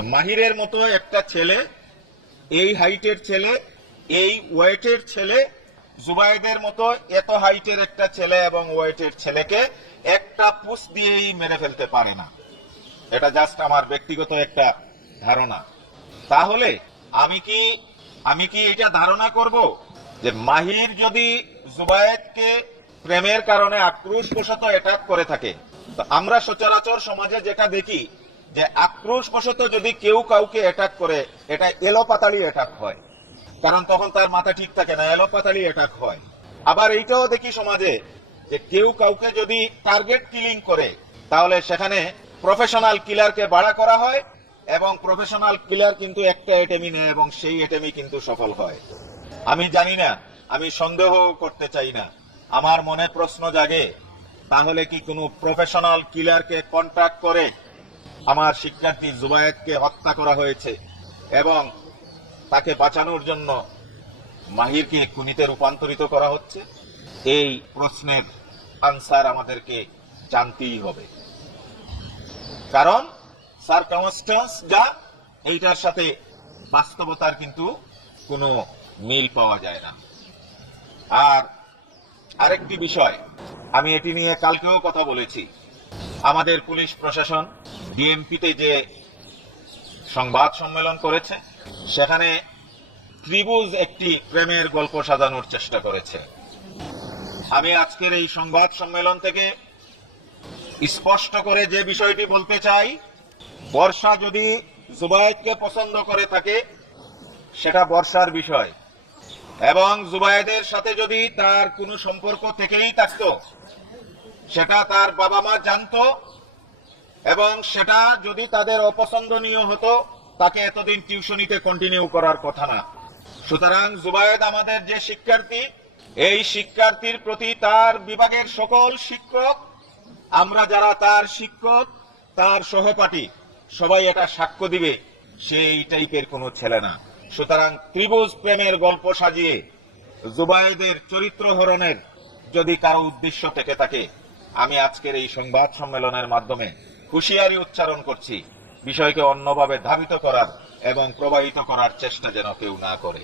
মাহিরের মতো একটা ছেলে, এই হাইটের ছেলে, এই ওয়েটের ছেলে, জুবাইদের মতো এত হাইটের একটা ছেলে এবং ওয়েটের ছেলেকে একটা পুষ দিয়েই মেরে ফেলতে পারে না। এটা জাস্ট আমার ব্যক্তিগত একটা ধারণা। তাহলে আমি কি আমি কি এটা ধারণা করব যে মাহির যদি জুবায়েদকে প্রেমের কারণে আক্রোশবশত অ্যাটাক করে থাকে? আমরা সচরাচর সমাজে যেটা দেখি যে আক্রোশবশত যদি কেউ কাউকে অ্যাটাক করে, এটা এলোপাতালি অ্যাটাক হয়। কারণ তখন তার মাথা ঠিক থাকে না, এলোপাতালি অ্যাটাক হয়। আবার এইটাও দেখি সমাজে, যে কেউ কাউকে যদি টার্গেট কিলিং করে, তাহলে সেখানে প্রফেশনাল কিলারকে বাড়া করা হয় এবং প্রফেশনাল কিলার কিন্তু একটা এটেমি নেয় এবং সেই এটেমি কিন্তু সফল হয়। আমি জানি না, আমি সন্দেহ করতে চাই না। আমার মনে প্রশ্ন জাগে, তাহলে কি কোনো প্রফেশনাল কিলারকে কন্ট্রাক্ট করে আমার শিক্ষার্থী জুবায়েদকে হত্যা করা হয়েছে এবং তাকে বাঁচানোর জন্য মাহিরকে খুনিতে রূপান্তরিত করা হচ্ছে। এই প্রশ্নের আনসার আমাদেরকে জানতেই হবে। কারণ সার্কামস্টান্স যা, এইটার সাথে বাস্তবতার কিন্তু কোনো মিল পাওয়া যায় না। আর আরেকটি বিষয়, আমি এটি নিয়ে কালকেও কথা বলেছি। আমাদের পুলিশ প্রশাসন ডিএমপিতে যে সংবাদ সম্মেলন করেছে, সেখানে ত্রিভুজ একটি প্রেমের গল্প সাজানোর চেষ্টা করেছে। আমি আজকের এই সংবাদ সম্মেলন থেকে স্পষ্ট করে যে বিষয়টি বলতে চাই, বর্ষা যদি জুবায়েদকে পছন্দ করে থাকে, সেটা বর্ষার বিষয়। এবং জুবায়েদের সাথে যদি তার কোনো সম্পর্ক থেকেই থাকতো সেটা তার বাবা মা জানতো, এবং সেটা যদি তাদের অপছন্দনীয় হতো, তাকে এতদিন টিউশনিতে কন্টিনিউ করার কথা না। সুতরাং জুবায়েদ আমাদের যে শিক্ষার্থী, এই শিক্ষার্থীর প্রতি তার বিভাগের সকল শিক্ষক, আমরা যারা তার শিক্ষক, তার সহপাঠী, সবাই এটা সাক্ষ্য দিবে সেই টাইপের কোনো ছেলে না। সুতরাং ত্রিভুজ প্রেমের গল্প সাজিয়ে জুবায়েদের চরিত্র হরণের যদি কারও উদ্দেশ্য থেকে থাকে আমি আজকের এই সংবাদ সম্মেলনের মাধ্যমে হুঁশিয়ারি উচ্চারণ করছি। বিষয়কে অন্যভাবে ধাবিত করার এবং প্রবাহিত করার চেষ্টা যেন কেউ না করে।